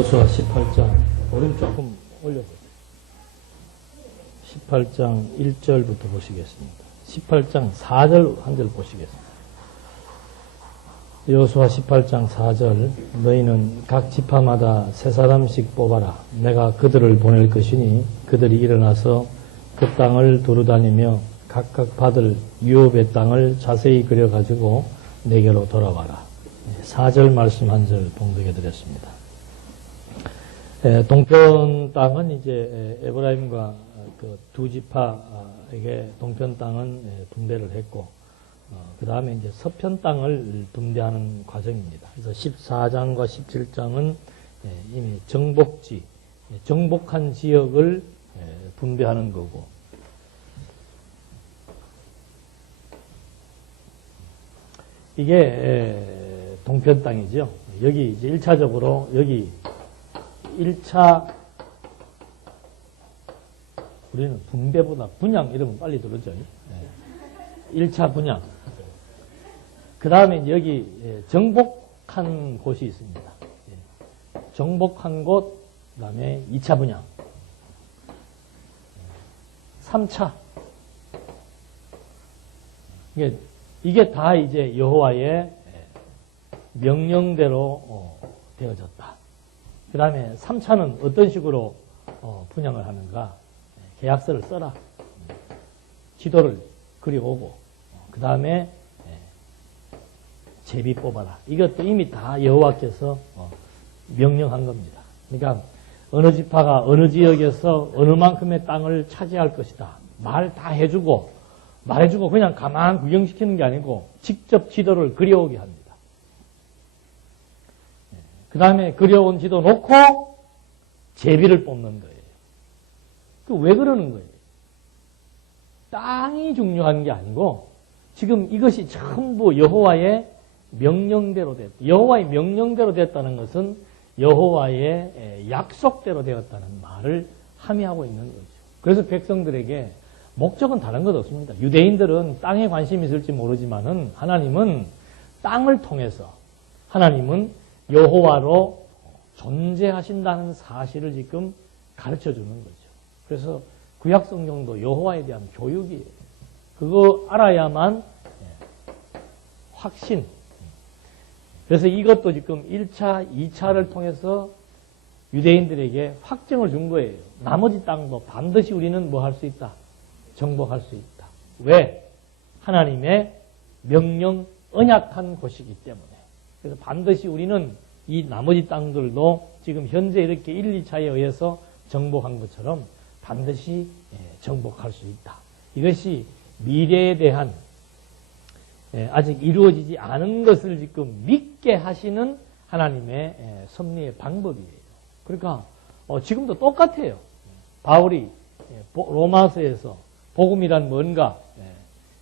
여호수아 18장, 오름 조금 올려보세요. 18장 1절부터 보시겠습니다. 18장 4절 한 절 보시겠습니다. 여호수아 18장 4절, 너희는 각 지파마다 세 사람씩 뽑아라. 내가 그들을 보낼 것이니 그들이 일어나서 그 땅을 두루다니며 각각 받을 유업의 땅을 자세히 그려가지고 내게로 돌아와라. 4절 말씀 한 절 봉독해 드렸습니다. 동편 땅은 이제 에브라임과 그 두 지파에게 동편 땅은 분배를 했고, 그 다음에 이제 서편 땅을 분배하는 과정입니다. 그래서 14장과 17장은 이미 정복지, 정복한 지역을 분배하는 거고, 이게 동편 땅이죠. 여기 이제 1차적으로 여기 1차, 우리는 분배보다 분양 이러면 빨리 들었죠. 1차 분양. 그 다음에 여기 정복한 곳이 있습니다. 정복한 곳, 그 다음에 2차 분양. 3차. 이게 다 이제 여호와의 명령대로 되어졌다. 그 다음에 3차는 어떤 식으로 분양을 하는가? 계약서를 써라. 지도를 그려오고, 그 다음에 제비 뽑아라. 이것도 이미 다 여호와께서 명령한 겁니다. 그러니까 어느 지파가 어느 지역에서 어느 만큼의 땅을 차지할 것이다. 말 다 해주고, 말해주고 그냥 가만 구경시키는 게 아니고 직접 지도를 그려오게 합니다. 그 다음에 그려온 지도 놓고 제비를 뽑는 거예요. 왜 그러는 거예요? 땅이 중요한 게 아니고 지금 이것이 전부 여호와의 명령대로 됐다. 여호와의 명령대로 됐다는 것은 여호와의 약속대로 되었다는 말을 함의하고 있는 거죠. 그래서 백성들에게 목적은 다른 것 없습니다. 유대인들은 땅에 관심이 있을지 모르지만은 하나님은 땅을 통해서 하나님은 여호와로 존재하신다는 사실을 지금 가르쳐 주는 거죠. 그래서 구약 성경도 여호와에 대한 교육이에요. 그거 알아야만 확신. 그래서 이것도 지금 1차, 2차를 통해서 유대인들에게 확정을 준 거예요. 나머지 땅도 반드시 우리는 뭐 할 수 있다? 정복할 수 있다. 왜? 하나님의 명령, 언약한 곳이기 때문에. 그래서 반드시 우리는 이 나머지 땅들도 지금 현재 이렇게 1, 2차에 의해서 정복한 것처럼 반드시 정복할 수 있다. 이것이 미래에 대한 아직 이루어지지 않은 것을 지금 믿게 하시는 하나님의 섭리의 방법이에요. 그러니까 지금도 똑같아요. 바울이 로마서에서 복음이란 뭔가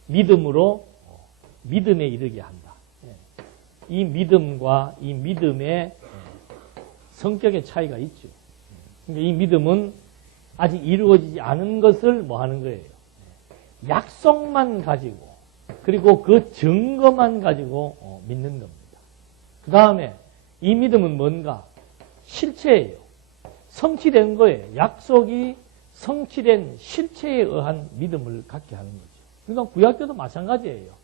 믿음으로 믿음에 이르게 한다. 이 믿음과 이 믿음의 성격의 차이가 있죠. 이 믿음은 아직 이루어지지 않은 것을 뭐 하는 거예요? 약속만 가지고, 그리고 그 증거만 가지고 믿는 겁니다. 그 다음에 이 믿음은 뭔가? 실체예요. 성취된 거예요. 약속이 성취된 실체에 의한 믿음을 갖게 하는 거죠. 그러니까 구약때도 마찬가지예요.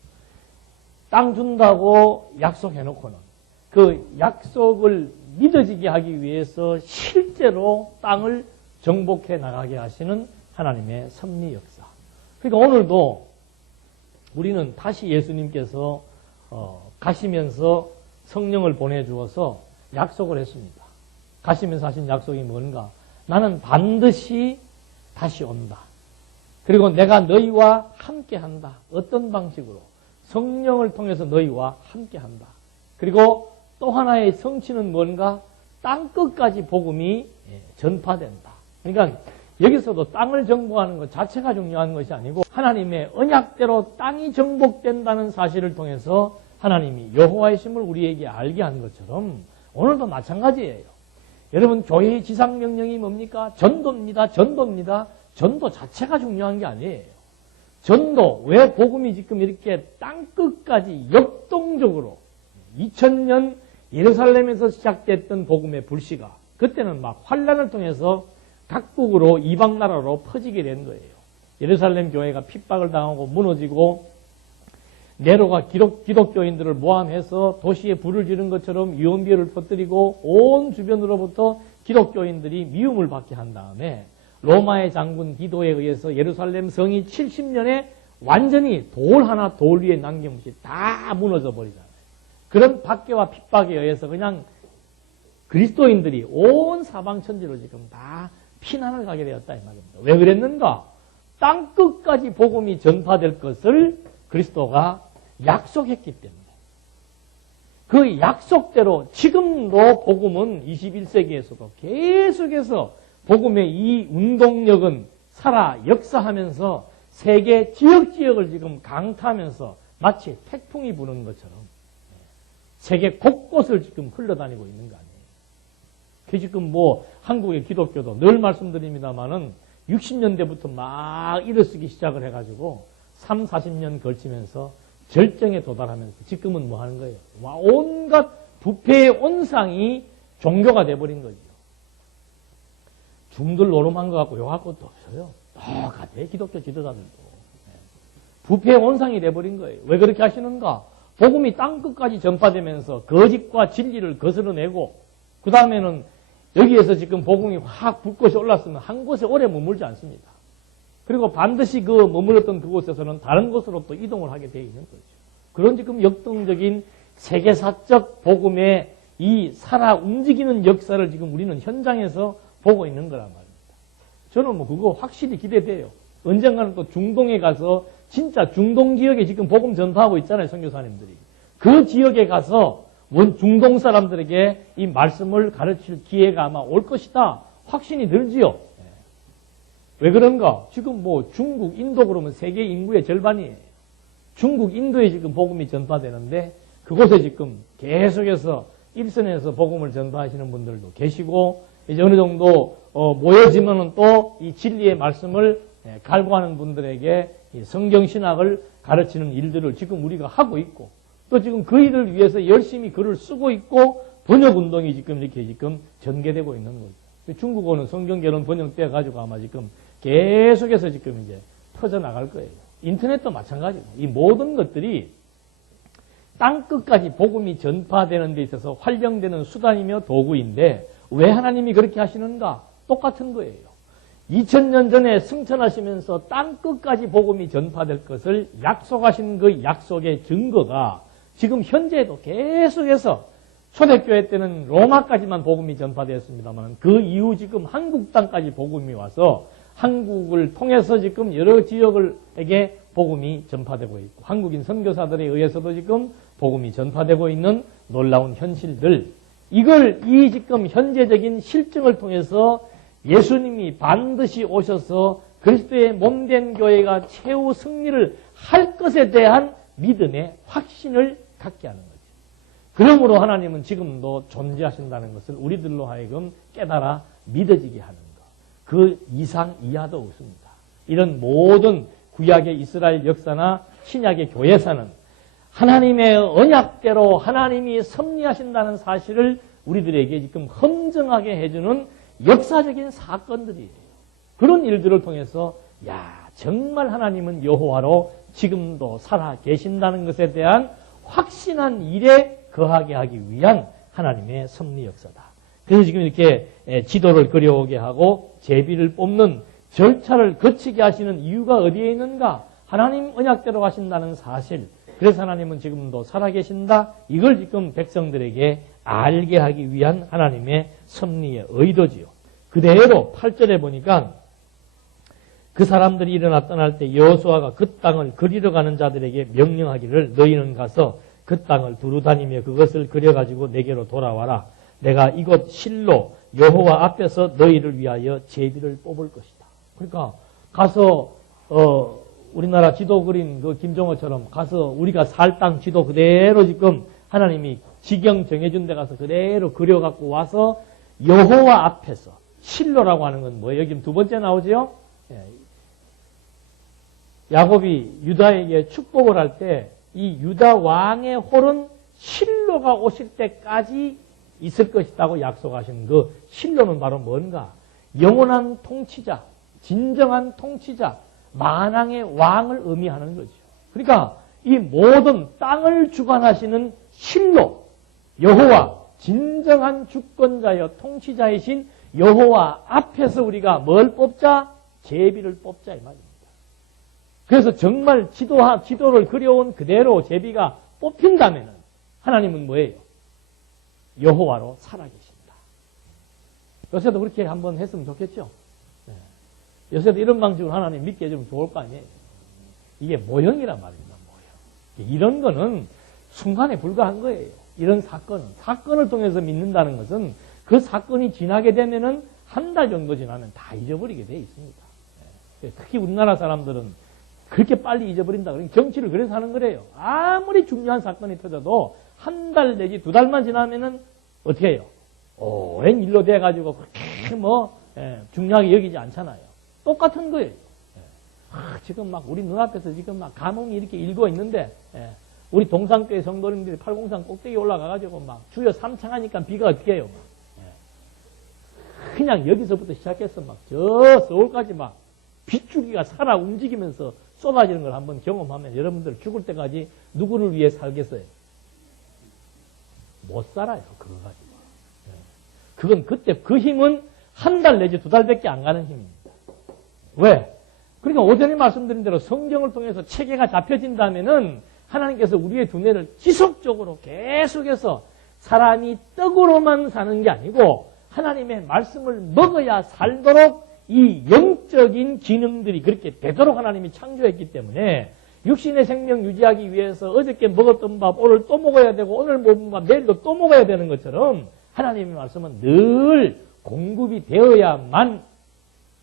땅 준다고 약속해놓고는 그 약속을 믿어지게 하기 위해서 실제로 땅을 정복해 나가게 하시는 하나님의 섭리 역사. 그러니까 오늘도 우리는 다시 예수님께서 가시면서 성령을 보내주어서 약속을 했습니다. 가시면서 하신 약속이 뭔가? 나는 반드시 다시 온다. 그리고 내가 너희와 함께 한다. 어떤 방식으로? 성령을 통해서 너희와 함께 한다. 그리고 또 하나의 성취는 뭔가? 땅끝까지 복음이 전파된다. 그러니까 여기서도 땅을 정복하는 것 자체가 중요한 것이 아니고 하나님의 언약대로 땅이 정복된다는 사실을 통해서 하나님이 여호와의 심을 우리에게 알게 한 것처럼 오늘도 마찬가지예요. 여러분, 교회의 지상명령이 뭡니까? 전도입니다. 전도입니다. 전도 자체가 중요한 게 아니에요. 전도, 왜 복음이 지금 이렇게 땅끝까지 역동적으로 2000년 예루살렘에서 시작됐던 복음의 불씨가 그때는 막 환란을 통해서 각국으로 이방 나라로 퍼지게 된 거예요. 예루살렘 교회가 핍박을 당하고 무너지고 네로가 기독교인들을 모함해서 도시에 불을 지른 것처럼 유언비어를 퍼뜨리고 온 주변으로부터 기독교인들이 미움을 받게 한 다음에 로마의 장군 디도에 의해서 예루살렘 성이 70년에 완전히 돌 하나 돌 위에 남김없이 다 무너져 버리잖아요. 그런 박해와 핍박에 의해서 그냥 그리스도인들이 온 사방천지로 지금 다 피난을 가게 되었다 이 말입니다. 왜 그랬는가? 땅끝까지 복음이 전파될 것을 그리스도가 약속했기 때문에. 그 약속대로 지금도 복음은 21세기에서도 계속해서 복음의 이 운동력은 살아 역사하면서 세계 지역을 지금 강타하면서 마치 태풍이 부는 것처럼 세계 곳곳을 지금 흘러다니고 있는 거 아니에요. 그 지금 뭐 한국의 기독교도 늘 말씀드립니다만은 60년대부터 막 일어서기 시작을 해가지고 3, 40년 걸치면서 절정에 도달하면서 지금은 뭐 하는 거예요? 와, 온갖 부패의 온상이 종교가 돼버린 거죠. 중들 노름한 것 같고 욕할 것도 없어요. 똑같아, 기독교 지도자들도. 부패의 온상이 돼버린 거예요. 왜 그렇게 하시는가? 복음이 땅끝까지 전파되면서 거짓과 진리를 거스러내고 그 다음에는 여기에서 지금 복음이 확 불꽃이 올랐으면 한 곳에 오래 머물지 않습니다. 그리고 반드시 그 머물렀던 그곳에서는 다른 곳으로 또 이동을 하게 되어 있는 거죠. 그런 지금 역동적인 세계사적 복음의 이 살아 움직이는 역사를 지금 우리는 현장에서 보고 있는 거란 말입니다. 저는 뭐 그거 확실히 기대돼요. 언젠가는 또 중동에 가서 진짜 중동 지역에 지금 복음 전파하고 있잖아요, 선교사님들이. 그 지역에 가서 중동 사람들에게 이 말씀을 가르칠 기회가 아마 올 것이다. 확신이 들지요. 왜 그런가? 지금 뭐 중국, 인도 그러면 세계 인구의 절반이에요. 중국, 인도에 지금 복음이 전파되는데 그곳에 지금 계속해서 일선에서 복음을 전파하시는 분들도 계시고 이제 어느 정도 모여지면은 또 이 진리의 말씀을 갈구하는 분들에게 이 성경신학을 가르치는 일들을 지금 우리가 하고 있고 또 지금 그 일을 위해서 열심히 글을 쓰고 있고 번역운동이 지금 이렇게 지금 전개되고 있는 거죠. 중국어는 성경개론 번역돼 가지고 아마 지금 계속해서 지금 이제 퍼져나갈 거예요. 인터넷도 마찬가지고 이 모든 것들이 땅끝까지 복음이 전파되는 데 있어서 활용되는 수단이며 도구인데 왜 하나님이 그렇게 하시는가? 똑같은 거예요. 2000년 전에 승천하시면서 땅끝까지 복음이 전파될 것을 약속하신 그 약속의 증거가 지금 현재에도 계속해서 초대교회 때는 로마까지만 복음이 전파되었습니다만 그 이후 지금 한국 땅까지 복음이 와서 한국을 통해서 지금 여러 지역에게 복음이 전파되고 있고 한국인 선교사들에 의해서도 지금 복음이 전파되고 있는 놀라운 현실들 이걸 이 지금 현재적인 실증을 통해서 예수님이 반드시 오셔서 그리스도의 몸된 교회가 최후 승리를 할 것에 대한 믿음의 확신을 갖게 하는 거죠. 그러므로 하나님은 지금도 존재하신다는 것을 우리들로 하여금 깨달아 믿어지게 하는 것. 그 이상 이하도 없습니다. 이런 모든 구약의 이스라엘 역사나 신약의 교회사는 하나님의 언약대로 하나님이 섭리하신다는 사실을 우리들에게 지금 검증하게 해주는 역사적인 사건들이에요. 그런 일들을 통해서 정말 하나님은 여호와로 지금도 살아 계신다는 것에 대한 확신한 일에 거하게 하기 위한 하나님의 섭리 역사다. 그래서 지금 이렇게 지도를 그려오게 하고 제비를 뽑는 절차를 거치게 하시는 이유가 어디에 있는가? 하나님 언약대로 하신다는 사실. 그래서 하나님은 지금도 살아계신다. 이걸 지금 백성들에게 알게 하기 위한 하나님의 섭리의 의도지요. 그대로 8절에 보니까 그 사람들이 일어나 떠날 때 여호수아가 그 땅을 그리러 가는 자들에게 명령하기를 너희는 가서 그 땅을 두루 다니며 그것을 그려가지고 내게로 돌아와라. 내가 이곳 실로 여호와 앞에서 너희를 위하여 제비를 뽑을 것이다. 그러니까 가서 우리나라 지도 그린 그 김종호처럼 가서 우리가 살 땅 지도 그대로 지금 하나님이 지경 정해준 데 가서 그대로 그려갖고 와서 여호와 앞에서 실로라고 하는 건 뭐예요? 여기 두 번째 나오죠? 야곱이 유다에게 축복을 할 때 이 유다 왕의 홀은 실로가 오실 때까지 있을 것이라고 약속하신 그 실로는 바로 뭔가? 영원한 통치자, 진정한 통치자, 만왕의 왕을 의미하는 거죠. 그러니까 이 모든 땅을 주관하시는 실로, 여호와, 진정한 주권자여 통치자이신 여호와 앞에서 우리가 뭘 뽑자? 제비를 뽑자 이 말입니다. 그래서 정말 지도를 그려온 그대로 제비가 뽑힌다면 하나님은 뭐예요? 여호와로 살아계신다. 요새도 그렇게 한번 했으면 좋겠죠? 네. 요새도 이런 방식으로 하나님 믿게 해주면 좋을 거 아니에요? 이게 모형이란 말입니다. 모형. 이런 거는 순간에 불과한 거예요. 이런 사건을 통해서 믿는다는 것은 그 사건이 지나게 되면은 한 달 정도 지나면 다 잊어버리게 돼 있습니다. 네. 특히 우리나라 사람들은 그렇게 빨리 잊어버린다. 그러니까 정치를 그래서 하는 거래요. 아무리 중요한 사건이 터져도 한 달 내지 두 달만 지나면은 어떻게 해요? 오랜 일로 돼가지고 그렇게 중요하게 여기지 않잖아요. 똑같은 거예요. 지금 막 우리 눈앞에서 지금 막 가뭄이 이렇게 일고 있는데, 우리 동산교회 성도님들이 팔공산 꼭대기 올라가가지고 막 주여 삼창하니까 비가 어떻게 해요? 그냥 여기서부터 시작해서 막 저 서울까지 막 빗줄기가 살아 움직이면서 쏟아지는 걸 한번 경험하면 여러분들 죽을 때까지 누구를 위해 살겠어요? 못 살아요. 그거 가지고. 그건 그때 그 힘은 한 달 내지 두 달밖에 안 가는 힘입니다. 왜? 그러니까 오전에 말씀드린 대로 성경을 통해서 체계가 잡혀진다면은 하나님께서 우리의 두뇌를 지속적으로 계속해서 사람이 떡으로만 사는 게 아니고 하나님의 말씀을 먹어야 살도록 이 영적인 기능들이 그렇게 되도록 하나님이 창조했기 때문에 육신의 생명 유지하기 위해서 어저께 먹었던 밥 오늘 또 먹어야 되고 오늘 먹은 밥 내일도 또 먹어야 되는 것처럼 하나님의 말씀은 늘 공급이 되어야만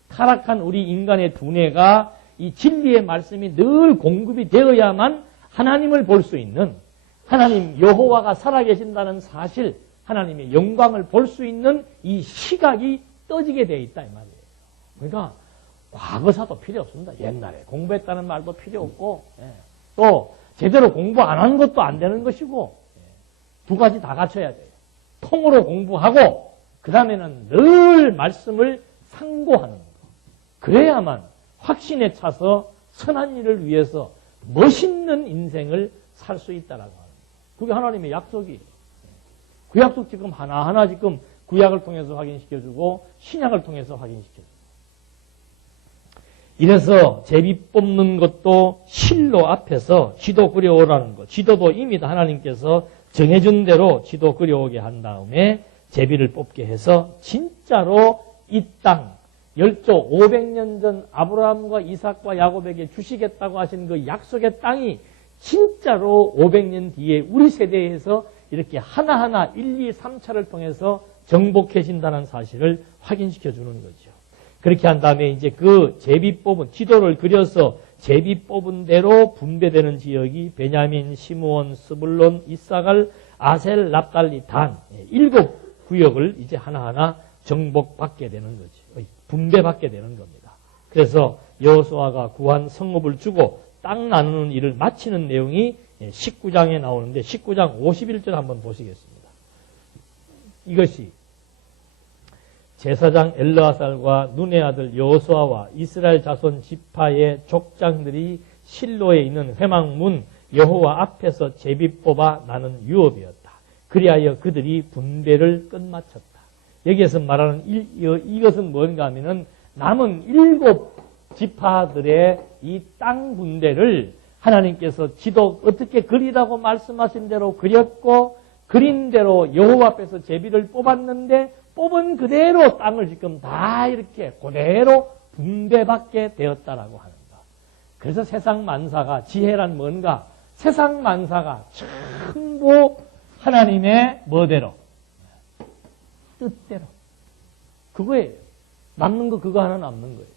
타락한 우리 인간의 두뇌가 이 진리의 말씀이 늘 공급이 되어야만 하나님을 볼 수 있는 하나님 여호와가 살아계신다는 사실 하나님의 영광을 볼 수 있는 이 시각이 떠지게 되어 있다 이 말이에요. 그러니까 과거사도 필요 없습니다. 옛날에 공부했다는 말도 필요 없고 또 제대로 공부 안 한 것도 안 되는 것이고 두 가지 다 갖춰야 돼요. 통으로 공부하고 그 다음에는 늘 말씀을 상고하는 것. 그래야만 확신에 차서 선한 일을 위해서 멋있는 인생을 살 수 있다라고 하는 거예요. 그게 하나님의 약속이에요. 그 약속 지금 하나하나 지금 구약을 통해서 확인시켜주고 신약을 통해서 확인시켜주고 이래서 제비 뽑는 것도 실로 앞에서 지도 그려오라는 것. 지도도 이미 하나님께서 정해준 대로 지도 그려오게 한 다음에 제비를 뽑게 해서 진짜로 이 땅, 열조 500년 전 아브라함과 이삭과 야곱에게 주시겠다고 하신 그 약속의 땅이 진짜로 500년 뒤에 우리 세대에서 이렇게 하나하나 1, 2, 3차를 통해서 정복해진다는 사실을 확인시켜 주는 거죠. 그렇게 한 다음에 이제 그 제비 뽑은 지도를 그려서 제비 뽑은 대로 분배되는 지역이 베냐민, 시므온, 스불론, 이사갈, 아셀, 납달리, 단 7구역을 이제 하나하나 정복받게 되는 거죠. 분배받게 되는 겁니다. 그래서 여호수아가 구한 성읍을 주고 땅 나누는 일을 마치는 내용이 19장에 나오는데 19장 51절 한번 보시겠습니다. 이것이 제사장 엘르아살과 눈의 아들 여호수아와 이스라엘 자손 지파의 족장들이 실로에 있는 회막문 여호와 앞에서 제비 뽑아 나는 유업이었다. 그리하여 그들이 분배를 끝마쳤다. 여기에서 말하는 이것은 뭔가 하면은 남은 7지파들의 이 땅 분배를 하나님께서 지도 어떻게 그리라고 말씀하신 대로 그렸고 그린 대로 여호와 앞에서 제비를 뽑았는데 뽑은 그대로 땅을 지금 다 이렇게 그대로 분배받게 되었다라고 하는 것. 그래서 세상 만사가 지혜란 뭔가 세상 만사가 전부 하나님의 뭐대로 뜻대로 그거예요. 남는 거 그거 하나 남는 거예요.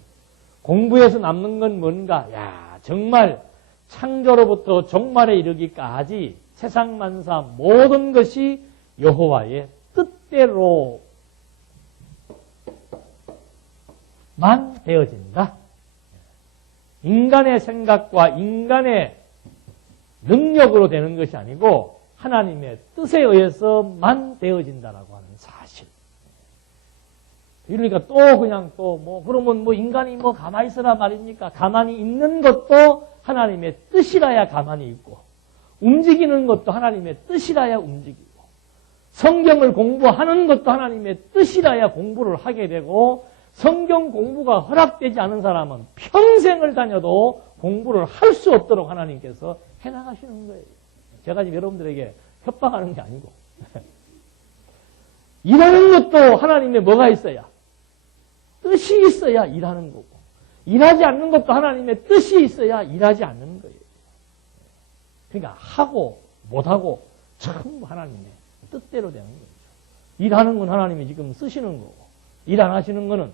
공부해서 남는 건 뭔가 야 정말 창조로부터 종말에 이르기까지 세상 만사 모든 것이 여호와의 뜻대로만 되어진다. 인간의 생각과 인간의 능력으로 되는 것이 아니고 하나님의 뜻에 의해서만 되어진다라고 하는 사실. 그러니까 또 그냥 또 뭐 그러면 뭐 인간이 뭐 가만히 있으라 말입니까? 가만히 있는 것도 하나님의 뜻이라야 가만히 있고, 움직이는 것도 하나님의 뜻이라야 움직이고, 성경을 공부하는 것도 하나님의 뜻이라야 공부를 하게 되고, 성경 공부가 허락되지 않은 사람은 평생을 다녀도 공부를 할 수 없도록 하나님께서 해나가시는 거예요. 제가 지금 여러분들에게 협박하는 게 아니고. 일하는 것도 하나님의 뭐가 있어야? 뜻이 있어야 일하는 거고, 일하지 않는 것도 하나님의 뜻이 있어야 일하지 않는 거예요. 그러니까 하고 못하고 전부 하나님의 뜻대로 되는 거죠. 일하는 건 하나님이 지금 쓰시는 거고, 일 안 하시는 거는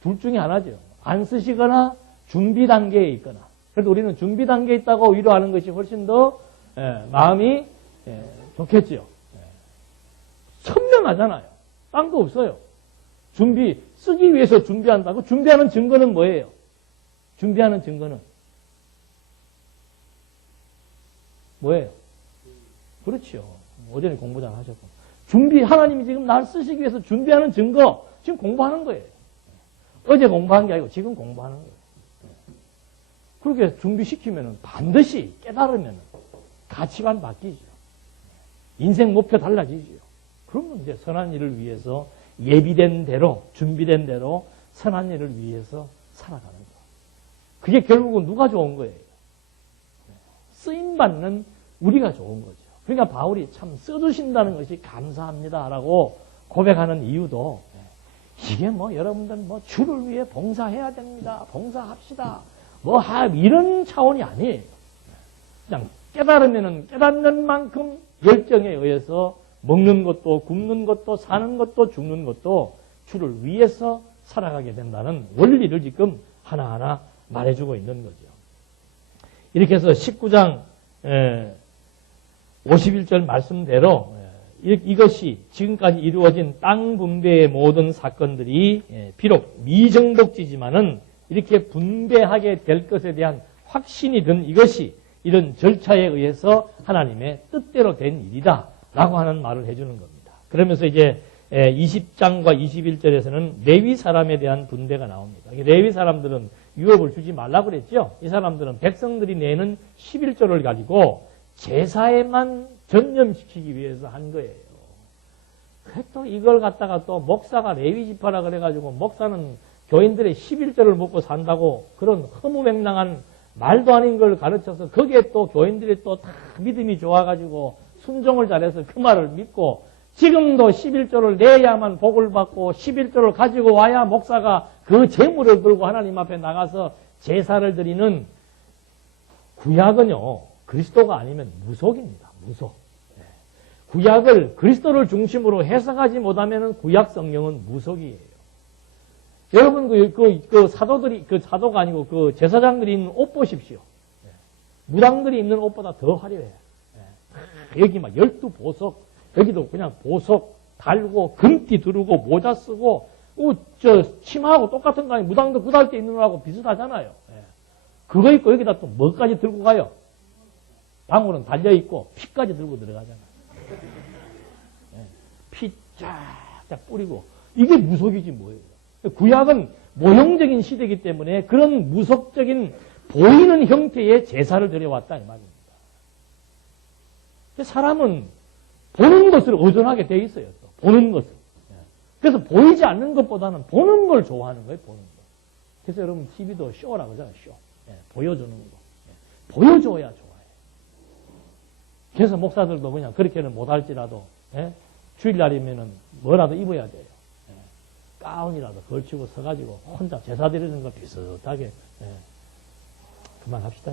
둘 중에 하나죠. 안 쓰시거나 준비 단계에 있거나. 그래도 우리는 준비 단계에 있다고 위로하는 것이 훨씬 더 마음이 좋겠죠. 선명하잖아요. 딴 거 없어요. 쓰기 위해서 준비한다고. 준비하는 증거는 뭐예요? 준비하는 증거는 뭐예요? 그렇죠. 어제는 공부 잘 하셨고. 하나님이 지금 날 쓰시기 위해서 준비하는 증거, 지금 공부하는 거예요. 어제 공부한 게 아니고 지금 공부하는 거예요. 그렇게 준비시키면 반드시 깨달으면 가치관 바뀌죠. 인생 목표 달라지죠. 그러면 이제 선한 일을 위해서 예비된 대로, 준비된 대로 선한 일을 위해서 살아가는 거예요. 그게 결국은 누가 좋은 거예요? 쓰임받는 우리가 좋은 거죠. 그러니까 바울이 참 써주신다는 것이 감사합니다라고 고백하는 이유도, 이게 뭐 여러분들 뭐 주를 위해 봉사해야 됩니다. 봉사합시다. 이런 차원이 아니에요. 그냥 깨달으면은 깨닫는 만큼 열정에 의해서 먹는 것도 굶는 것도 사는 것도 죽는 것도 주를 위해서 살아가게 된다는 원리를 지금 하나하나 말해주고 있는 거죠. 이렇게 해서 19장 51절 말씀대로 이것이 지금까지 이루어진 땅 분배의 모든 사건들이 비록 미정복지지만은 이렇게 분배하게 될 것에 대한 확신이 든 이것이 이런 절차에 의해서 하나님의 뜻대로 된 일이다 라고 하는 말을 해주는 겁니다. 그러면서 이제 20장과 21절에서는 레위 사람에 대한 분배가 나옵니다. 레위 사람들은 유업을 주지 말라고 그랬죠. 이 사람들은 백성들이 내는 11조를 가지고 제사에만 전념시키기 위해서 한 거예요. 또 이걸 갖다가 또 목사가 레위 지파라 그래가지고 목사는 교인들의 11조를 먹고 산다고 그런 허무맹랑한 말도 아닌 걸 가르쳐서 거기에 또 교인들이 또 다 믿음이 좋아가지고 순종을 잘해서 그 말을 믿고 지금도 11조를 내야만 복을 받고 11조를 가지고 와야 목사가 그 재물을 들고 하나님 앞에 나가서 제사를 드리는 구약은요, 그리스도가 아니면 무속입니다. 무속. 구약을 그리스도를 중심으로 해석하지 못하면 구약 성경은 무속이에요. 여러분 그 사도들이 사도가 아니고 그 제사장들이 입는 옷 보십시오. 무당들이 입는 옷보다 더 화려해요. 여기 막 12보석, 여기도 그냥 보석 달고 금띠 두르고 모자 쓰고 치마하고 똑같은 거 아니에요. 무당도 구달 때 입는 거하고 비슷하잖아요. 그거 입고 여기다 또 뭐까지 들고 가요? 방울은 달려있고 피까지 들고 들어가잖아요. 피 쫙쫙 뿌리고 이게 무속이지 뭐예요. 구약은 모형적인 시대이기 때문에 그런 무속적인 보이는 형태의 제사를 드려왔다 이 말입니다. 사람은 보는 것을 의존하게 돼 있어요. 또. 보는 것을. 그래서 보이지 않는 것보다는 보는 걸 좋아하는 거예요. 보는 거. 그래서 여러분 TV도 쇼라고 하잖아요. 쇼. 보여주는 거. 보여줘야 좋아해요. 그래서 목사들도 그냥 그렇게는 못할지라도 주일날이면은 뭐라도 입어야 돼요. 가운이라도 걸치고 서가지고 혼자 제사 드리는 거 비슷하게 그만합시다.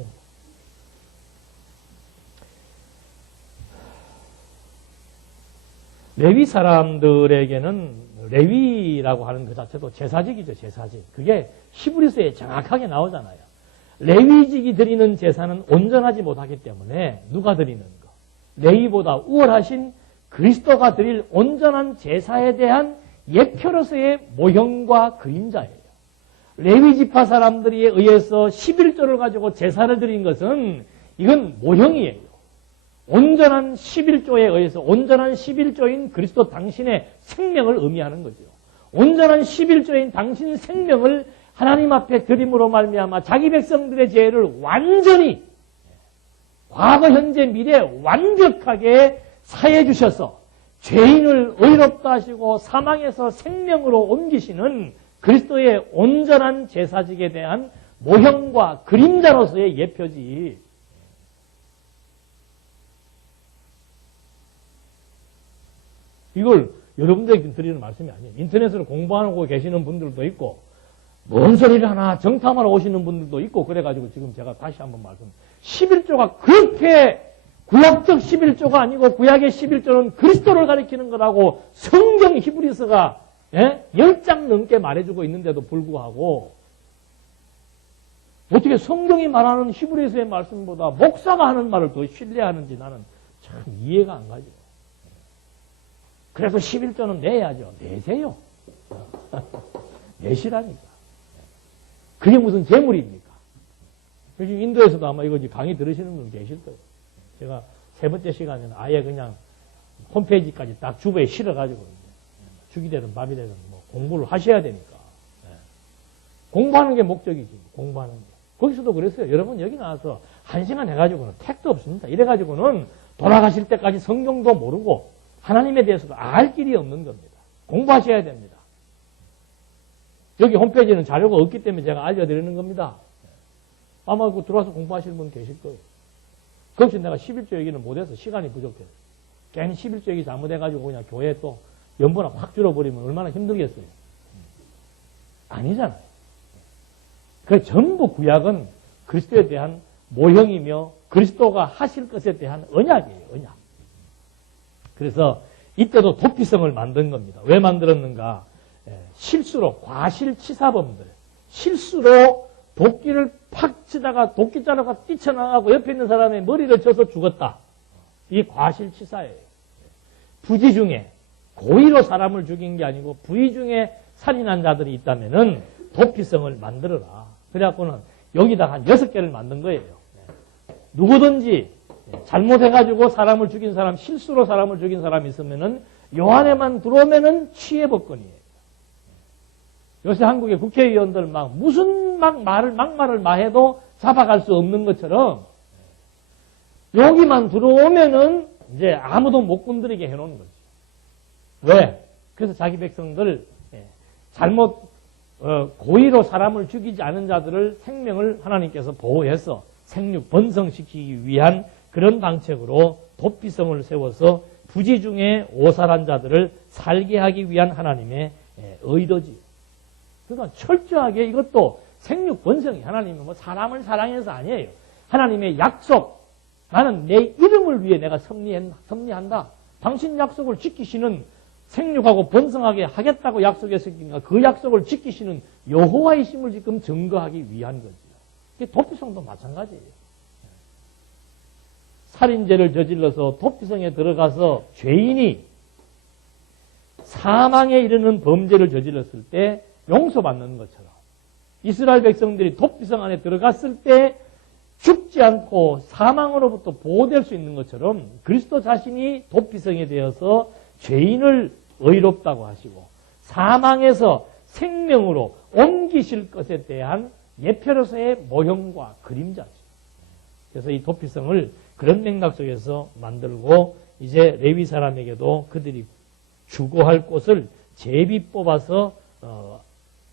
레위 사람들에게는 레위라고 하는 그 자체도 제사직이죠. 제사직. 그게 히브리서에 정확하게 나오잖아요. 레위직이 드리는 제사는 온전하지 못하기 때문에 누가 드리는 거? 레위보다 우월하신 그리스도가 드릴 온전한 제사에 대한 예표로서의 모형과 그림자예요. 레위 지파 사람들에 의해서 11조를 가지고 제사를 드린 것은 이건 모형이에요. 온전한 11조에 의해서 온전한 11조인 그리스도 당신의 생명을 의미하는 거죠. 온전한 11조인 당신 생명을 하나님 앞에 드림으로 말미암아 자기 백성들의 죄를 완전히 과거, 현재, 미래 완벽하게 사해 주셔서 죄인을 의롭다 하시고 사망에서 생명으로 옮기시는 그리스도의 온전한 제사직에 대한 모형과 그림자로서의 예표지. 이걸 여러분들에게 드리는 말씀이 아니에요. 인터넷으로 공부하고 계시는 분들도 있고 뭔 소리를 하나 정탐하러 오시는 분들도 있고 그래가지고 지금 제가 다시 한번 말씀. 11조가 그렇게 구약적 11조가 아니고 구약의 11조는 그리스도를 가리키는 거라고 성경 히브리서가 10장 넘게 말해주고 있는데도 불구하고 어떻게 성경이 말하는 히브리서의 말씀보다 목사가 하는 말을 더 신뢰하는지 나는 참 이해가 안 가죠. 그래서 11조는 내야죠. 내세요. 내시라니까. 그게 무슨 재물입니까? 지금 인도에서도 아마 이거 강의 들으시는 분 계실 거예요. 제가 세 번째 시간에는 아예 그냥 홈페이지까지 딱 주부에 실어가지고 죽이 되든 밥이 되든 뭐 공부를 하셔야 되니까. 공부하는 게 목적이지. 공부하는 게. 거기서도 그랬어요. 여러분 여기 나와서 1시간 해가지고는 택도 없습니다. 이래가지고는 돌아가실 때까지 성경도 모르고 하나님에 대해서도 알 길이 없는 겁니다. 공부하셔야 됩니다. 여기 홈페이지는 자료가 없기 때문에 제가 알려드리는 겁니다. 아마 그 들어와서 공부하시는 분 계실 거예요. 그것이 내가 11조 얘기는 못해서 시간이 부족해서. 괜히 11조 얘기 잘못해가지고 그냥 교회에 또 연보나 확 줄어버리면 얼마나 힘들겠어요. 아니잖아요. 그 전부 구약은 그리스도에 대한 모형이며 그리스도가 하실 것에 대한 언약이에요. 언약. 그래서 이때도 도피성을 만든 겁니다. 왜 만들었는가? 실수로 과실치사범들 실수로 도끼를 팍 치다가 도끼자루가 뛰쳐나가고 옆에 있는 사람의 머리를 쳐서 죽었다. 이게 과실치사예요. 부지 중에 고의로 사람을 죽인 게 아니고 부의 중에 살인한 자들이 있다면은 도피성을 만들어라. 그래갖고는 여기다 한 6개를 만든 거예요. 누구든지 잘못해가지고 사람을 죽인 사람, 실수로 사람을 죽인 사람이 있으면은 요 안에만 들어오면은 취해법권이에요. 요새 한국의 국회의원들 무슨 막말을 마해도 잡아갈 수 없는 것처럼 여기만 들어오면은 이제 아무도 못 건드리게 해놓은 거지. 왜? 그래서 자기 백성들 잘못 고의로 사람을 죽이지 않은 자들을 생명을 하나님께서 보호해서 생육 번성시키기 위한 그런 방책으로 도피성을 세워서 부지 중에 오살한 자들을 살게 하기 위한 하나님의 의도지. 그러니까 철저하게 이것도 생육 번성이 하나님은 뭐 사람을 사랑해서 아니에요. 하나님의 약속. 나는 내 이름을 위해 내가 섭리한다. 당신 약속을 지키시는 생육하고 번성하게 하겠다고 약속했으니까 그 약속을 지키시는 여호와이심을 지금 증거하기 위한 거지. 이게 도피성도 마찬가지예요. 살인죄를 저질러서 도피성에 들어가서 죄인이 사망에 이르는 범죄를 저질렀을 때 용서받는 것처럼 이스라엘 백성들이 도피성 안에 들어갔을 때 죽지 않고 사망으로부터 보호될 수 있는 것처럼 그리스도 자신이 도피성에 대해서 죄인을 의롭다고 하시고 사망에서 생명으로 옮기실 것에 대한 예표로서의 모형과 그림자죠. 그래서 이 도피성을 그런 맥락 속에서 만들고 이제 레위 사람에게도 그들이 주거할 곳을 제비 뽑아서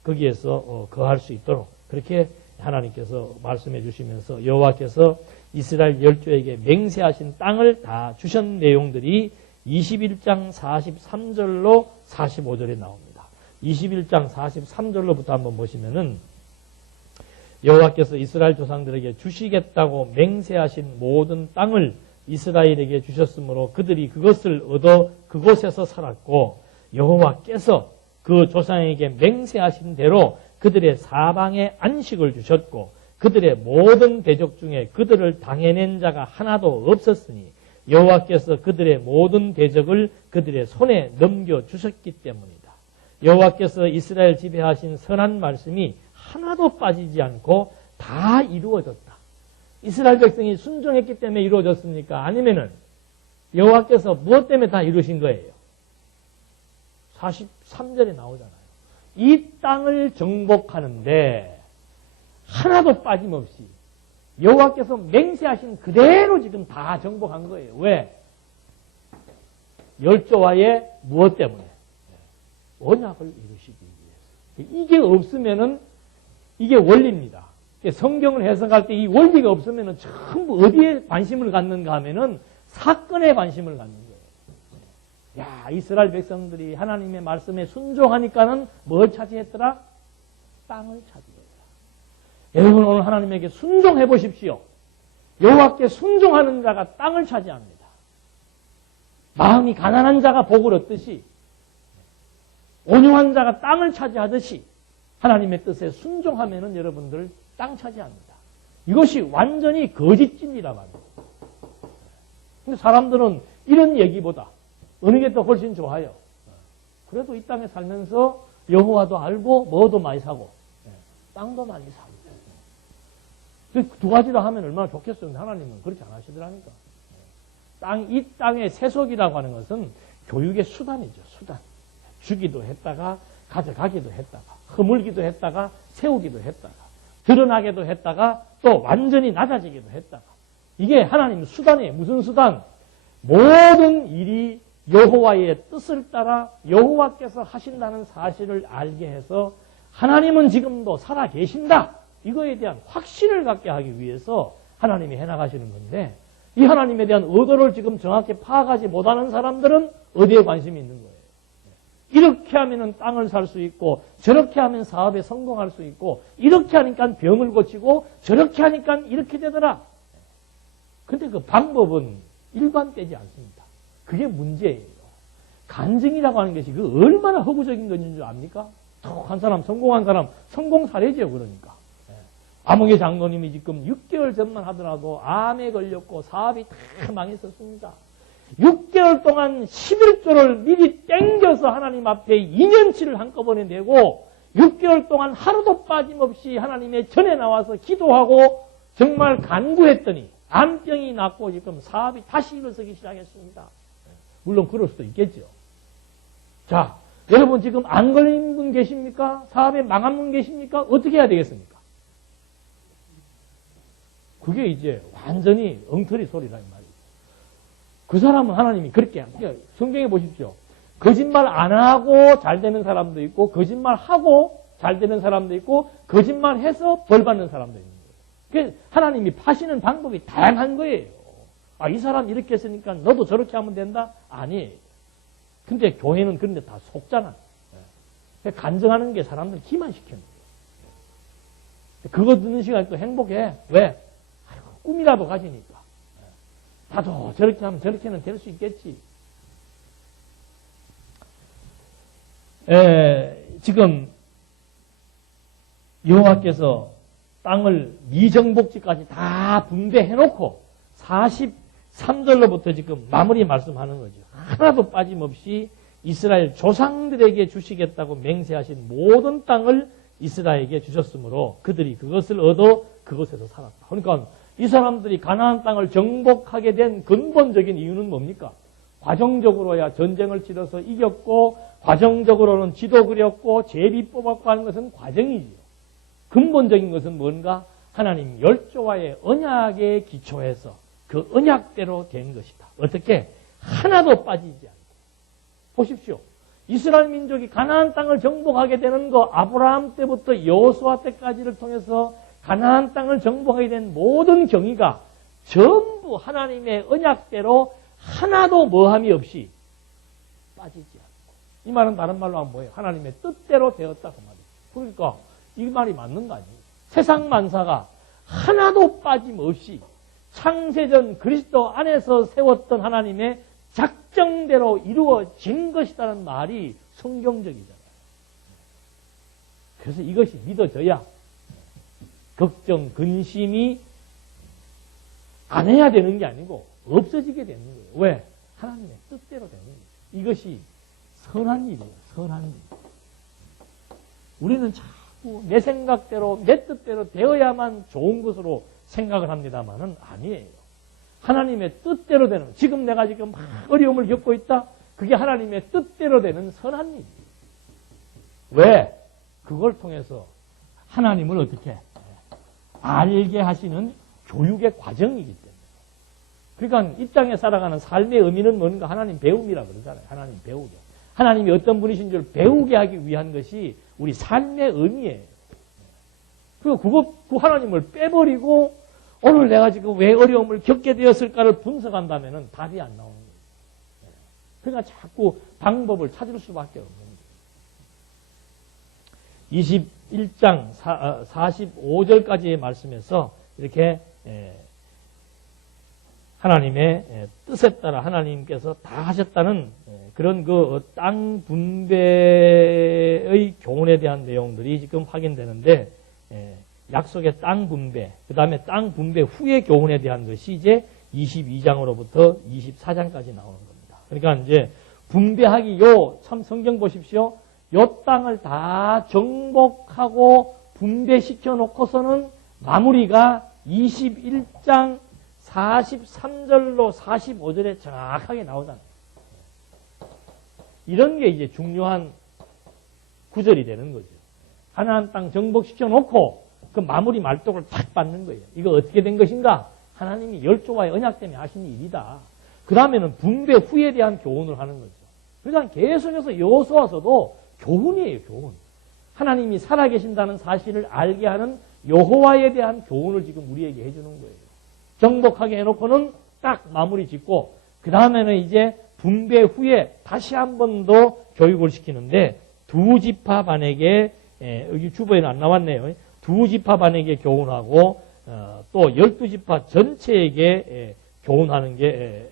거기에서 거할 수 있도록 그렇게 하나님께서 말씀해 주시면서 여호와께서 이스라엘 열조에게 맹세하신 땅을 다 주신 내용들이 21장 43절로 45절에 나옵니다. 21장 43절로부터 한번 보시면은 여호와께서 이스라엘 조상들에게 주시겠다고 맹세하신 모든 땅을 이스라엘에게 주셨으므로 그들이 그것을 얻어 그곳에서 살았고 여호와께서 그 조상에게 맹세하신 대로 그들의 사방에 안식을 주셨고 그들의 모든 대적 중에 그들을 당해낸 자가 하나도 없었으니 여호와께서 그들의 모든 대적을 그들의 손에 넘겨주셨기 때문이다. 여호와께서 이스라엘 지배하신 선한 말씀이 하나도 빠지지 않고 다 이루어졌다. 이스라엘 백성이 순종했기 때문에 이루어졌습니까? 아니면은 여호와께서 무엇 때문에 다 이루신 거예요? 43절에 나오잖아요. 이 땅을 정복하는데 하나도 빠짐없이 여호와께서 맹세하신 그대로 지금 다 정복한 거예요. 왜? 열조와의 무엇 때문에? 언약을 이루시기 위해서. 이게 없으면은 이게 원리입니다. 성경을 해석할 때 이 원리가 없으면은 전부 어디에 관심을 갖는가 하면은 사건에 관심을 갖는 거예요. 야, 이스라엘 백성들이 하나님의 말씀에 순종하니까는 뭘 차지했더라? 땅을 차지했더라. 여러분 오늘 하나님에게 순종해 보십시오. 여호와께 순종하는 자가 땅을 차지합니다. 마음이 가난한 자가 복을 얻듯이 온유한 자가 땅을 차지하듯이 하나님의 뜻에 순종하면은 여러분들 땅 차지합니다. 이것이 완전히 거짓 진리라 말이에요. 근데 사람들은 이런 얘기보다 어느 게 더 훨씬 좋아요. 그래도 이 땅에 살면서 여호와도 알고 뭐도 많이 사고 땅도 많이 사고 두 가지로 하면 얼마나 좋겠어요. 근데 하나님은 그렇게 안 하시더라니까. 이 땅의 세속이라고 하는 것은 교육의 수단이죠. 수단. 주기도 했다가 가져가기도 했다가 허물기도 했다가 세우기도 했다가 드러나게도 했다가 또 완전히 낮아지기도 했다가 이게 하나님의 수단이에요. 무슨 수단? 모든 일이 여호와의 뜻을 따라 여호와께서 하신다는 사실을 알게 해서 하나님은 지금도 살아 계신다. 이거에 대한 확신을 갖게 하기 위해서 하나님이 해나가시는 건데 이 하나님에 대한 의도를 지금 정확히 파악하지 못하는 사람들은 어디에 관심이 있는 거예요. 이렇게 하면 땅을 살 수 있고 저렇게 하면 사업에 성공할 수 있고 이렇게 하니까 병을 고치고 저렇게 하니까 이렇게 되더라. 근데 그 방법은 일관되지 않습니다. 그게 문제예요. 간증이라고 하는 것이 그 얼마나 허구적인 것인 줄 압니까? 한 사람, 성공한 사람, 성공 사례죠, 그러니까. 아무개 장로님이 지금 6개월 전만 하더라도 암에 걸렸고 사업이 다 망했었습니다. 6개월 동안 11조를 미리 땡겨서 하나님 앞에 2년치를 한꺼번에 내고 6개월 동안 하루도 빠짐없이 하나님의 전에 나와서 기도하고 정말 간구했더니 암병이 낫고 지금 사업이 다시 일어서기 시작했습니다. 물론 그럴 수도 있겠죠. 자, 여러분 지금 안 걸린 분 계십니까? 사업에 망한 분 계십니까? 어떻게 해야 되겠습니까? 그게 이제 완전히 엉터리 소리라 이 말이에요. 그 사람은 하나님이 그렇게 성경에 보십시오. 거짓말 안 하고 잘 되는 사람도 있고 거짓말하고 잘 되는 사람도 있고 거짓말해서 벌 받는 사람도 있는 거예요. 그러니까 하나님이 파시는 방법이 다양한 거예요. 아, 이 사람 이렇게 했으니까 너도 저렇게 하면 된다? 아니에요. 근데 교회는 그런데 다 속잖아. 간증하는 게 사람들 기만시키는 거예요. 그거 듣는 시간이 또 행복해. 왜? 아이고, 꿈이라도 가지니까. 나도 저렇게 하면 저렇게는 될 수 있겠지. 지금 여호와께서 땅을 미정복지까지 다 분배해놓고 43절로부터 지금 마무리 말씀하는 거죠. 하나도 빠짐없이 이스라엘 조상들에게 주시겠다고 맹세하신 모든 땅을 이스라엘에게 주셨으므로 그들이 그것을 얻어 그것에서 살았다. 그러니까 이 사람들이 가나안 땅을 정복하게 된 근본적인 이유는 뭡니까? 과정적으로야 전쟁을 치러서 이겼고 과정적으로는 지도 그렸고 제비 뽑았고 하는 것은 과정이지요. 근본적인 것은 뭔가? 하나님 열조와의 언약에 기초해서 그 언약대로 된 것이다. 어떻게? 하나도 빠지지 않고. 보십시오. 이스라엘 민족이 가나안 땅을 정복하게 되는 거 아브라함 때부터 여호수아 때까지를 통해서 가나안 땅을 정복하게 된 모든 경위가 전부 하나님의 언약대로 하나도 뭐함이 없이 빠지지 않고. 이 말은 다른 말로 하면 뭐예요? 하나님의 뜻대로 되었다 그 말이에요. 그러니까 이 말이 맞는 거 아니에요? 세상 만사가 하나도 빠짐없이 창세전 그리스도 안에서 세웠던 하나님의 작정대로 이루어진 것이라는 말이 성경적이잖아요. 그래서 이것이 믿어져야 걱정, 근심이 안 해야 되는 게 아니고 없어지게 되는 거예요. 왜? 하나님의 뜻대로 되는 거예요. 이것이 선한 일이에요. 선한 일. 우리는 자꾸 내 생각대로 내 뜻대로 되어야만 좋은 것으로 생각을 합니다만은 아니에요. 하나님의 뜻대로 되는, 지금 내가 지금 막 어려움을 겪고 있다? 그게 하나님의 뜻대로 되는 선한 일이에요. 왜? 그걸 통해서 하나님을 어떻게 알게 하시는 교육의 과정이기 때문에. 그러니까 이 땅에 살아가는 삶의 의미는 뭔가? 하나님 배움이라 그러잖아요. 하나님 배우게. 하나님이 어떤 분이신 줄 배우게 하기 위한 것이 우리 삶의 의미예요. 그리고 그 하나님을 빼버리고 오늘 내가 지금 왜 어려움을 겪게 되었을까를 분석한다면 답이 안 나오는 거예요. 그러니까 자꾸 방법을 찾을 수밖에 없는 거예요. 21장 45절까지의 말씀에서 이렇게 하나님의 뜻에 따라 하나님께서 다 하셨다는 그런 그 땅 분배의 교훈에 대한 내용들이 지금 확인되는데, 약속의 땅 분배, 그 다음에 땅 분배 후의 교훈에 대한 것이 이제 22장으로부터 24장까지 나오는 겁니다. 그러니까 이제 분배하기, 참 성경 보십시오. 요 땅을 다 정복하고 분배시켜 놓고서는 마무리가 21장 43절로 45절에 정확하게 나오잖아요. 이런 게 이제 중요한 구절이 되는 거죠. 가나안 땅 정복시켜 놓고 그 마무리 말독을 탁 받는 거예요. 이거 어떻게 된 것인가? 하나님이 열조와의 언약 때문에 하신 일이다. 그 다음에는 분배 후에 대한 교훈을 하는 거죠. 그러니까 계속해서 여호수아서도 교훈이에요, 교훈. 하나님이 살아계신다는 사실을 알게 하는 여호와에 대한 교훈을 지금 우리에게 해주는 거예요. 정복하게 해놓고는 딱 마무리 짓고, 그 다음에는 이제 분배 후에 다시 한 번 더 교육을 시키는데, 두 지파 반에게, 여기 주보에는 안 나왔네요. 두 지파 반에게 교훈하고, 또 12지파 전체에게 교훈하는 게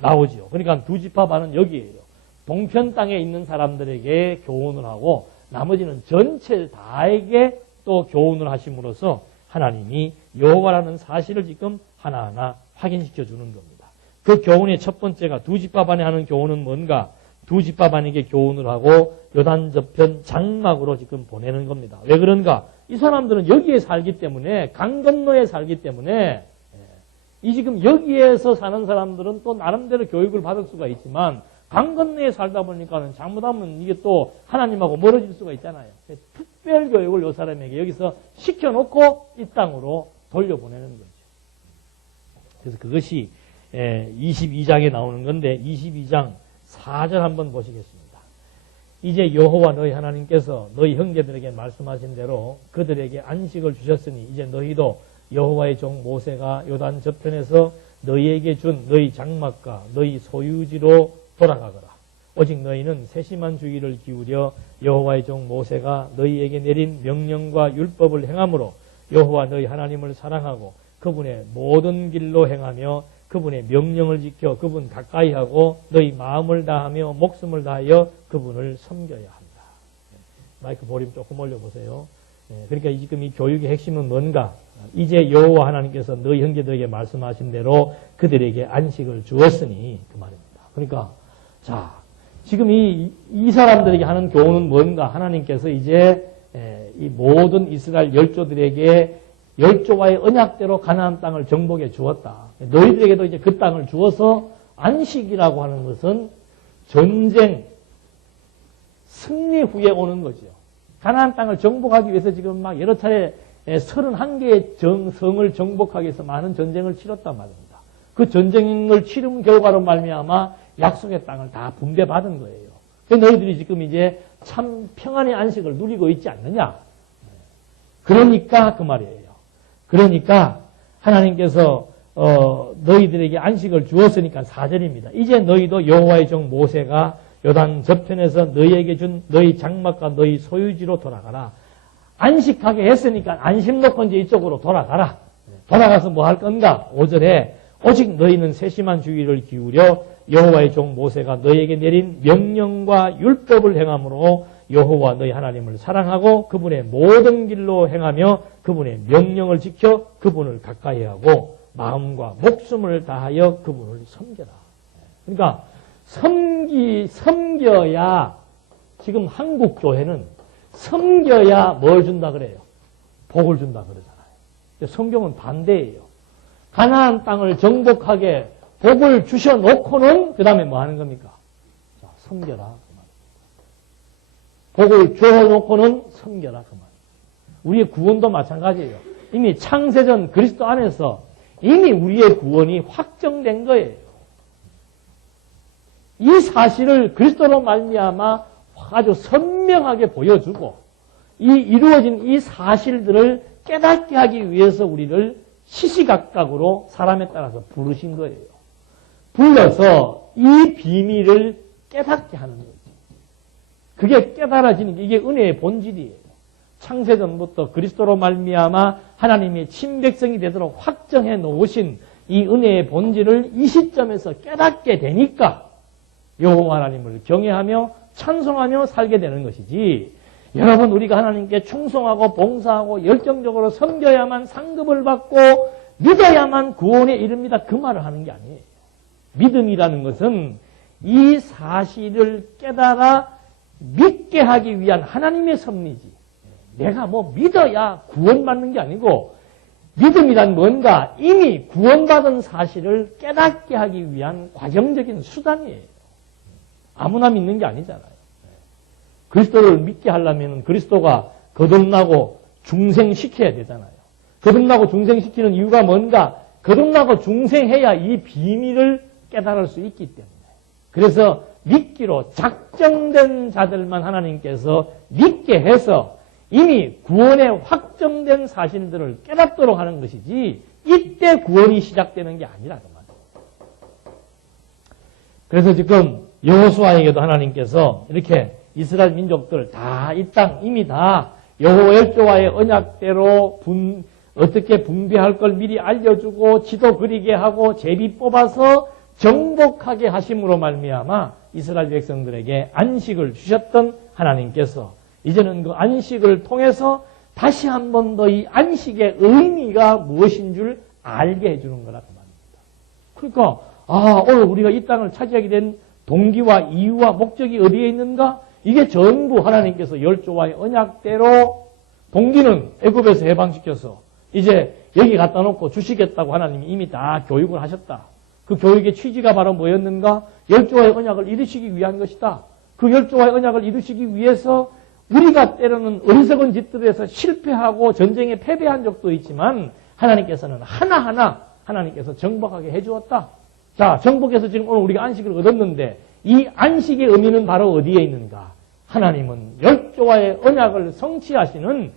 나오죠. 그러니까 두 지파 반은 여기에요. 동편 땅에 있는 사람들에게 교훈을 하고, 나머지는 전체 다에게 또 교훈을 하심으로써 하나님이 여호와라는 사실을 지금 하나하나 확인시켜 주는 겁니다. 그 교훈의 첫 번째가 두 지파 반에 하는 교훈은 뭔가? 두 지파 반에게 교훈을 하고 요단 저편 장막으로 지금 보내는 겁니다. 왜 그런가? 이 사람들은 여기에 살기 때문에, 강 건너에 살기 때문에, 이 지금 여기에서 사는 사람들은 또 나름대로 교육을 받을 수가 있지만, 강 건너에 살다 보니까는 잘못하면 이게 또 하나님하고 멀어질 수가 있잖아요. 특별 교육을 이 사람에게 여기서 시켜놓고 이 땅으로 돌려보내는 거죠. 그래서 그것이 22장에 나오는 건데, 22장 4절 한번 보시겠습니다. 이제 여호와 너희 하나님께서 너희 형제들에게 말씀하신 대로 그들에게 안식을 주셨으니 이제 너희도 여호와의 종 모세가 요단 저편에서 너희에게 준 너희 장막과 너희 소유지로 돌아가거라. 오직 너희는 세심한 주의를 기울여 여호와의 종 모세가 너희에게 내린 명령과 율법을 행함으로 여호와 너희 하나님을 사랑하고 그분의 모든 길로 행하며 그분의 명령을 지켜 그분 가까이 하고 너희 마음을 다하며 목숨을 다하여 그분을 섬겨야 한다. 마이크 볼륨 조금 올려보세요. 그러니까 지금 이 교육의 핵심은 뭔가? 이제 여호와 하나님께서 너희 형제들에게 말씀하신 대로 그들에게 안식을 주었으니 그 말입니다. 그러니까 자, 지금 이 사람들에게 하는 교훈은 뭔가? 하나님께서 이제 이 모든 이스라엘 열조들에게 열조와의 언약대로 가나안 땅을 정복해 주었다. 너희들에게도 이제 그 땅을 주어서 안식이라고 하는 것은 전쟁 승리 후에 오는 거죠. 가나안 땅을 정복하기 위해서 지금 막 여러 차례 31개의 성을 정복하기 위해서 많은 전쟁을 치렀단 말입니다. 그 전쟁을 치른 결과로 말미암아 약속의 땅을 다 분배받은 거예요. 너희들이 지금 이제 참 평안의 안식을 누리고 있지 않느냐. 그러니까 그 말이에요. 그러니까 하나님께서 너희들에게 안식을 주었으니까 4절입니다. 이제 너희도 여호와의 종 모세가 요단 저편에서 너희에게 준 너희 장막과 너희 소유지로 돌아가라. 안식하게 했으니까 안심 놓고 이제 이쪽으로 돌아가라. 돌아가서 뭐 할 건가? 5절에 오직 너희는 세심한 주의를 기울여 여호와의 종 모세가 너희에게 내린 명령과 율법을 행함으로 여호와 너희 하나님을 사랑하고 그분의 모든 길로 행하며 그분의 명령을 지켜 그분을 가까이 하고 마음과 목숨을 다하여 그분을 섬겨라. 그러니까 섬겨야 지금 한국 교회는 섬겨야 뭘 준다 그래요? 복을 준다 그러잖아요. 성경은 반대예요. 가나안 땅을 정복하게 복을 주셔놓고는 그 다음에 뭐 하는 겁니까? 자, 섬겨라. 복을 주어놓고는 섬겨라. 그 말. 우리의 구원도 마찬가지예요. 이미 창세전 그리스도 안에서 이미 우리의 구원이 확정된 거예요. 이 사실을 그리스도로 말미암아 아주 선명하게 보여주고 이루어진 이 사실들을 깨닫게 하기 위해서 우리를 시시각각으로 사람에 따라서 부르신 거예요. 불러서 이 비밀을 깨닫게 하는 거죠. 그게 깨달아지는 게 이게 은혜의 본질이에요. 창세전부터 그리스도로 말미암아 하나님의 친백성이 되도록 확정해 놓으신 이 은혜의 본질을 이 시점에서 깨닫게 되니까 여호와 하나님을 경외하며 찬송하며 살게 되는 것이지, 여러분 우리가 하나님께 충성하고 봉사하고 열정적으로 섬겨야만 상급을 받고 믿어야만 구원에 이릅니다. 그 말을 하는 게 아니에요. 믿음이라는 것은 이 사실을 깨달아 믿게 하기 위한 하나님의 섭리지, 내가 뭐 믿어야 구원받는 게 아니고, 믿음이란 뭔가 이미 구원받은 사실을 깨닫게 하기 위한 과정적인 수단이에요. 아무나 믿는 게 아니잖아요. 그리스도를 믿게 하려면 그리스도가 거듭나고 중생시켜야 되잖아요. 거듭나고 중생시키는 이유가 뭔가, 거듭나고 중생해야 이 비밀을 깨달을 수 있기 때문에. 그래서 믿기로 작정된 자들만 하나님께서 믿게 해서 이미 구원에 확정된 사실들을 깨닫도록 하는 것이지, 이때 구원이 시작되는 게 아니라고 말이에요. 그래서 지금 여호수아에게도 하나님께서 이렇게 이스라엘 민족들 다 이 땅 이미 다 여호와의 언약대로 어떻게 분배할 걸 미리 알려주고 지도 그리게 하고 제비 뽑아서 정복하게 하심으로 말미암아 이스라엘 백성들에게 안식을 주셨던 하나님께서 이제는 그 안식을 통해서 다시 한 번 더 이 안식의 의미가 무엇인 줄 알게 해주는 거라고 말입니다. 그러니까 오늘 우리가 이 땅을 차지하게 된 동기와 이유와 목적이 어디에 있는가? 이게 전부 하나님께서 열조와의 언약대로, 동기는 애굽에서 해방시켜서 이제 여기 갖다 놓고 주시겠다고 하나님이 이미 다 교육을 하셨다. 그 교육의 취지가 바로 뭐였는가? 열조와의 언약을 이루시기 위한 것이다. 그 열조와의 언약을 이루시기 위해서 우리가 때로는 어리석은 짓들에서 실패하고 전쟁에 패배한 적도 있지만 하나님께서는 하나하나 하나님께서 정복하게 해주었다. 자, 정복해서 지금 오늘 우리가 안식을 얻었는데 이 안식의 의미는 바로 어디에 있는가? 하나님은 열조와의 언약을 성취하시는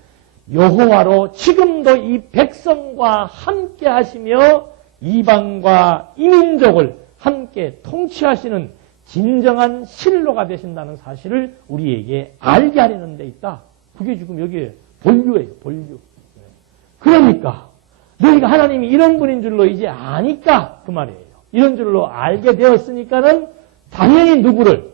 여호와로 지금도 이 백성과 함께 하시며 이방과 이민족을 함께 통치하시는 진정한 신로가 되신다는 사실을 우리에게 알게 하려는 데 있다. 그게 지금 여기에 본류예요, 본류. 그러니까 너희가 하나님이 이런 분인 줄로 이제 아니까 그 말이에요. 이런 줄로 알게 되었으니까는 당연히 누구를?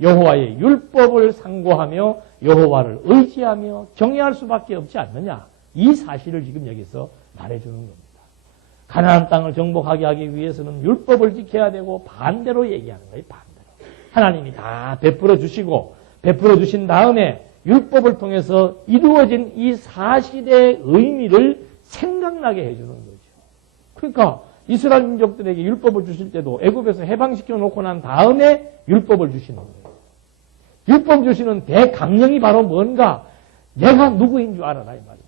여호와의 율법을 상고하며 여호와를 의지하며 경외할 수밖에 없지 않느냐. 이 사실을 지금 여기서 말해주는 겁니다. 가나안 땅을 정복하게 하기 위해서는 율법을 지켜야 되고 반대로 얘기하는 거예요. 반대로. 하나님이 다 베풀어 주시고 베풀어 주신 다음에 율법을 통해서 이루어진 이 사실의 의미를 생각나게 해주는 거죠. 그러니까 이스라엘 민족들에게 율법을 주실 때도 애굽에서 해방시켜 놓고 난 다음에 율법을 주시는 거예요. 율법 주시는 대강령이 바로 뭔가? 내가 누구인 줄 알아라 이 말입니다.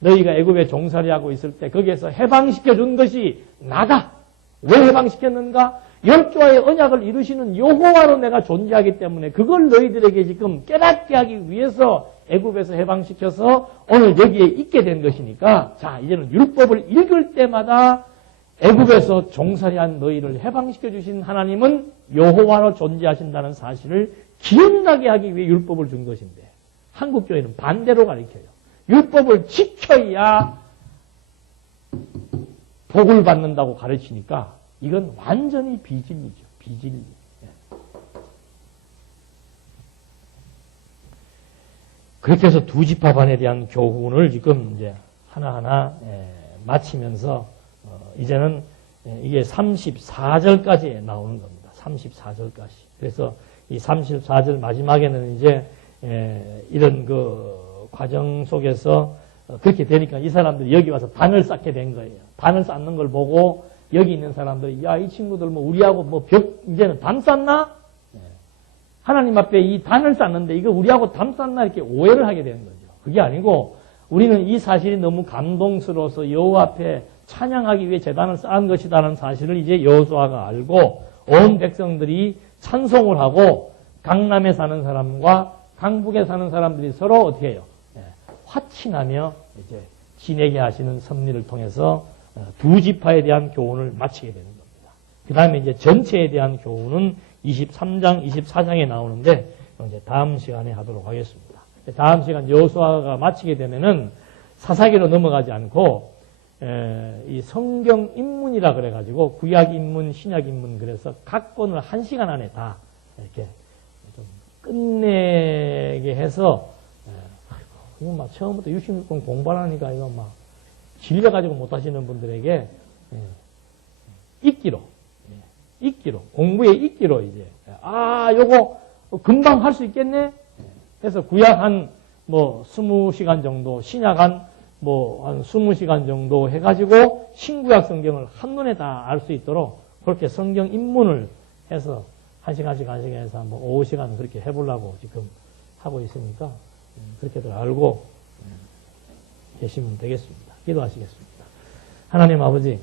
너희가 애굽에 종살이하고 있을 때 거기에서 해방시켜 준 것이 나다. 왜 해방시켰는가? 열조와의 언약을 이루시는 여호와로 내가 존재하기 때문에 그걸 너희들에게 지금 깨닫게 하기 위해서 애굽에서 해방시켜서 오늘 여기에 있게 된 것이니까, 자, 이제는 율법을 읽을 때마다 애굽에서 종살이한 너희를 해방시켜 주신 하나님은 여호와로 존재하신다는 사실을 기억나게 하기 위해 율법을 준 것인데, 한국교회는 반대로 가르쳐요. 율법을 지켜야 복을 받는다고 가르치니까 이건 완전히 비진리죠. 비진리. 그렇게 해서 두 지파반에 대한 교훈을 지금 이제 하나하나 마치면서 이제는 이게 34절까지 나오는 겁니다. 34절까지. 그래서 이 34절 마지막에는 이제 이런 그 과정 속에서 그렇게 되니까 이 사람들이 여기 와서 단을 쌓게 된 거예요. 단을 쌓는 걸 보고 여기 있는 사람들이 야, 이 친구들 뭐 우리하고 뭐 이제는 담 쌓나? 하나님 앞에 이 단을 쌓는데 이거 우리하고 담 쌓나? 이렇게 오해를 하게 되는 거죠. 그게 아니고 우리는 이 사실이 너무 감동스러워서 여호와 앞에 찬양하기 위해 제단을 쌓은 것이라는 사실을 이제 여호수아가 알고 온 백성들이 찬송을 하고 강남에 사는 사람과 강북에 사는 사람들이 서로 어떻게 해요? 화친하며 이제 지내게 하시는 섭리를 통해서 두 지파에 대한 교훈을 마치게 되는 겁니다. 그 다음에 이제 전체에 대한 교훈은 23장, 24장에 나오는데 이제 다음 시간에 하도록 하겠습니다. 다음 시간 여호수아가 마치게 되면은 사사기로 넘어가지 않고 이 성경 인문이라 그래가지고 구약 인문, 신약 인문 그래서 각 권을 1시간 안에 다 이렇게 좀 끝내게 해서 이거 막 처음부터 66권 공부하니까 이거 막 질려가지고 못하시는 분들에게 읽기로 공부에 읽기로 이제 요거 금방 할 수 있겠네. 그래서 구약 한 20시간 정도, 신약 한 20시간 정도 해가지고 신구약 성경을 한눈에 다 알 수 있도록 그렇게 성경 입문을 해서 1시간씩 해서 한번 5시간 그렇게 해보려고 지금 하고 있으니까 그렇게들 알고 계시면 되겠습니다. 기도하시겠습니다. 하나님 아버지,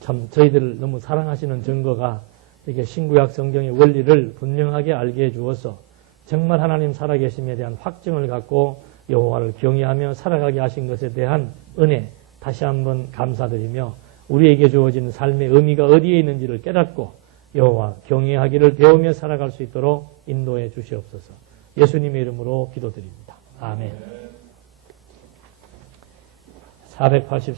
참 저희들을 너무 사랑하시는 증거가 이렇게 신구약 성경의 원리를 분명하게 알게 해 주어서 정말 하나님 살아계심에 대한 확증을 갖고 여호와를 경외하며 살아가게 하신 것에 대한 은혜 다시 한번 감사드리며 우리에게 주어진 삶의 의미가 어디에 있는지를 깨닫고 여호와 경외하기를 배우며 살아갈 수 있도록 인도해 주시옵소서. 예수님의 이름으로 기도드립니다. 아멘. 484